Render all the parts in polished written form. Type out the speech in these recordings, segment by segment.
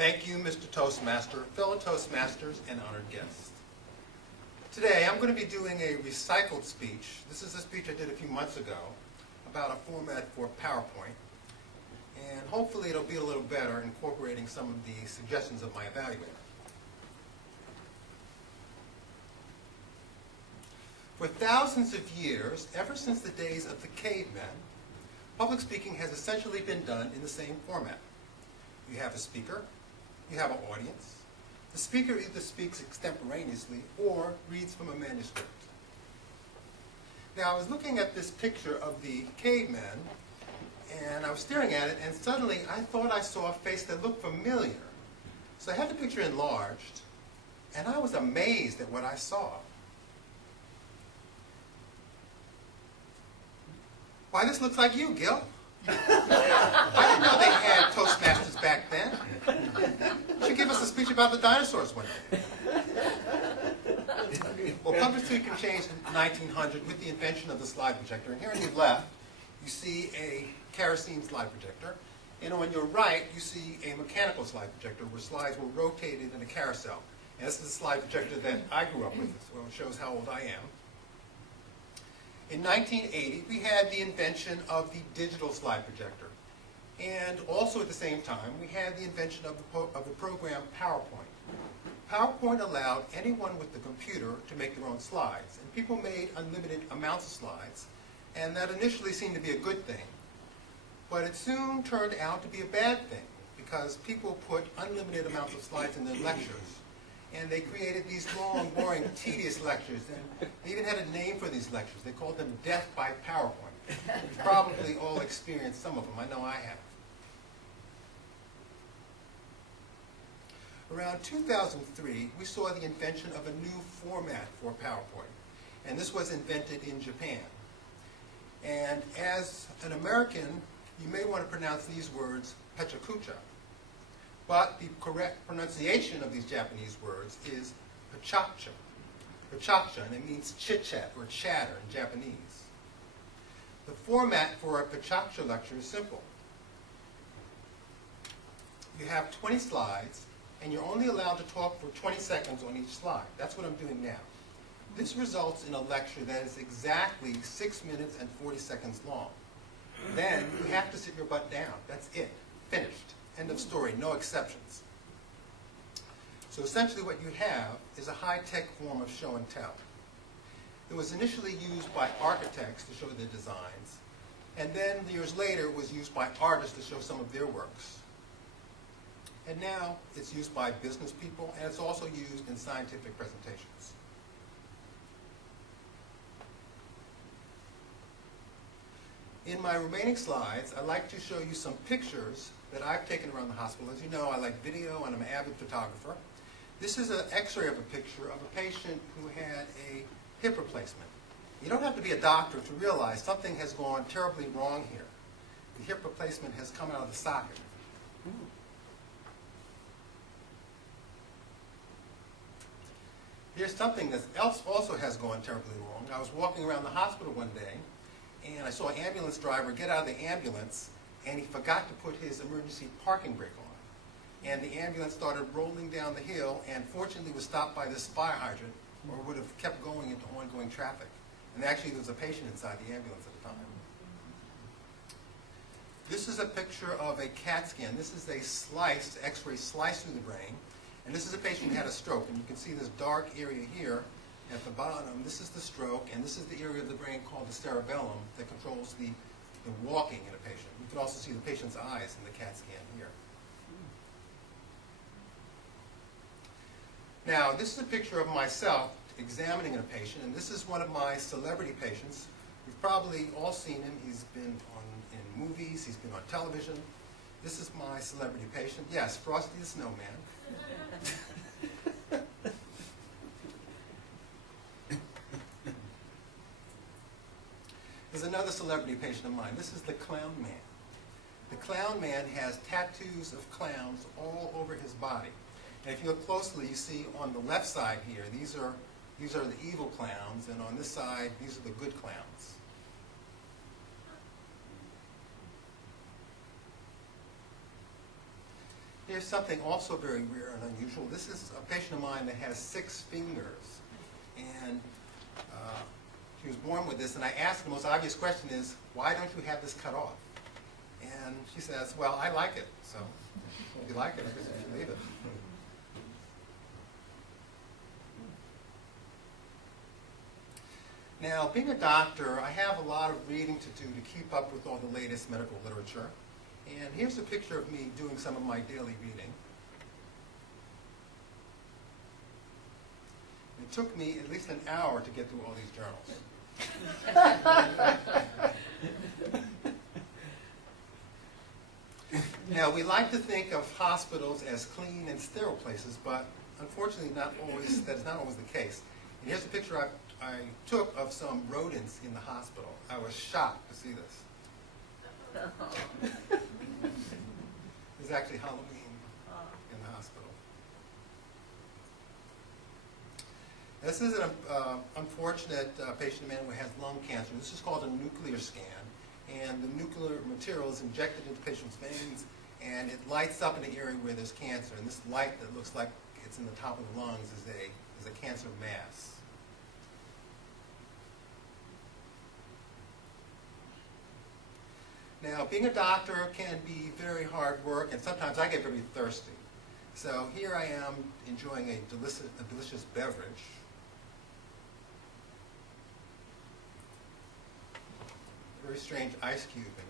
Thank you, Mr. Toastmaster, fellow Toastmasters, and honored guests. Today, I'm going to be doing a recycled speech. This is a speech I did a few months ago about a format for PowerPoint. And hopefully it'll be a little better, incorporating some of the suggestions of my evaluator. For thousands of years, ever since the days of the cavemen, public speaking has essentially been done in the same format. You have a speaker, you have an audience. The speaker either speaks extemporaneously or reads from a manuscript. Now, I was looking at this picture of the cavemen, and I was staring at it, and suddenly I thought I saw a face that looked familiar. So I had the picture enlarged, and I was amazed at what I saw. Why, this looks like you, Gil. I didn't know they had Toastmasters back then. You should give us a speech about the dinosaurs one day. Well, public speaking changed in 1900 with the invention of the slide projector. And here on your left, you see a kerosene slide projector. And on your right, you see a mechanical slide projector where slides were rotated in a carousel. And this is the slide projector that I grew up with. Well, it shows how old I am. In 1980, we had the invention of the digital slide projector. And also at the same time, we had the invention of the program PowerPoint. PowerPoint allowed anyone with the computer to make their own slides. And people made unlimited amounts of slides. And that initially seemed to be a good thing. But it soon turned out to be a bad thing because people put unlimited amounts of slides in their lectures. And they created these long, boring, tedious lectures. And they even had a name for these lectures. They called them Death by PowerPoint. You've probably all experienced some of them. I know I have. Around 2003, we saw the invention of a new format for PowerPoint. And this was invented in Japan. And as an American, you may want to pronounce these words pecha kucha. But the correct pronunciation of these Japanese words is pechacha. Pechacha, and it means chit-chat or chatter in Japanese. The format for a pechacha lecture is simple. You have 20 slides, and you're only allowed to talk for 20 seconds on each slide. That's what I'm doing now. This results in a lecture that is exactly 6 minutes and 40 seconds long. Then you have to sit your butt down. That's it. Finished. End of story. No exceptions. So essentially what you have is a high-tech form of show and tell. It was initially used by architects to show their designs, and then years later it was used by artists to show some of their works. And now it's used by business people, and it's also used in scientific presentations. In my remaining slides, I'd like to show you some pictures that I've taken around the hospital. As you know, I like video, and I'm an avid photographer. This is an x-ray of a picture of a patient who had a hip replacement. You don't have to be a doctor to realize something has gone terribly wrong here. The hip replacement has come out of the socket. Here's something that else also has gone terribly wrong. I was walking around the hospital one day, and I saw an ambulance driver get out of the ambulance, and he forgot to put his emergency parking brake on. And the ambulance started rolling down the hill, and fortunately was stopped by this fire hydrant, or would have kept going into ongoing traffic. And actually there was a patient inside the ambulance at the time. This is a picture of a CAT scan. This is a slice, x-ray slice through the brain. And this is a patient who had a stroke. And you can see this dark area here at the bottom. This is the stroke, and this is the area of the brain called the cerebellum that controls the walking in a patient. You can also see the patient's eyes in the CAT scan here. Now, this is a picture of myself examining a patient, and this is one of my celebrity patients. You've probably all seen him. He's been in movies, he's been on television. This is my celebrity patient. Yes, Frosty the Snowman. There's another celebrity patient of mine. This is the Clown Man. The Clown Man has tattoos of clowns all over his body. And if you look closely, you see on the left side here, these are the evil clowns, and on this side, these are the good clowns. Here's something also very rare and unusual. This is a patient of mine that has 6 fingers. And she was born with this, and I asked her the most obvious question is, why don't you have this cut off? And she says, well, I like it. So if you like it, I guess you should leave it. Now, being a doctor, I have a lot of reading to do to keep up with all the latest medical literature. And here's a picture of me doing some of my daily reading. It took me at least an hour to get through all these journals. Now, we like to think of hospitals as clean and sterile places, but unfortunately that is not always the case. And here's a picture I took of some rodents in the hospital. I was shocked to see this. It's actually Halloween in the hospital. This is an unfortunate patient man who has lung cancer. This is called a nuclear scan. And the nuclear material is injected into the patient's veins, and it lights up in the area where there's cancer. And this light that looks like it's in the top of the lungs is a cancer mass. Now, being a doctor can be very hard work, and sometimes I get very thirsty. So here I am enjoying a delicious beverage. A very strange ice cube in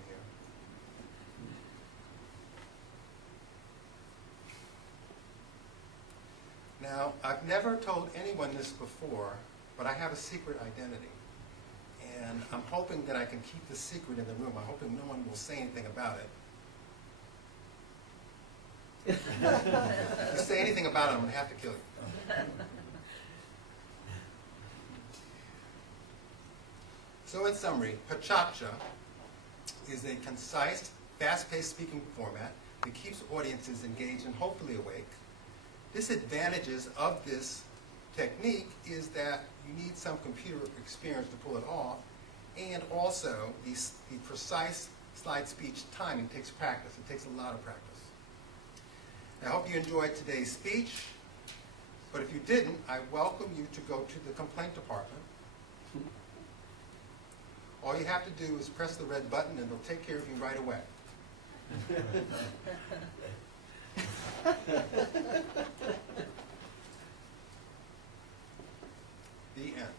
here. Now, I've never told anyone this before, but I have a secret identity. And I'm hoping that I can keep the secret in the room. I'm hoping no one will say anything about it. If you say anything about it, I'm going to have to kill you. So in summary, pecha is a concise, fast-paced speaking format that keeps audiences engaged and hopefully awake. Disadvantages of this technique is that you need some computer experience to pull it off, and also the precise slide speech timing takes practice. It takes a lot of practice. I hope you enjoyed today's speech, but if you didn't, I welcome you to go to the complaint department. All you have to do is press the red button and they'll take care of you right away. The end.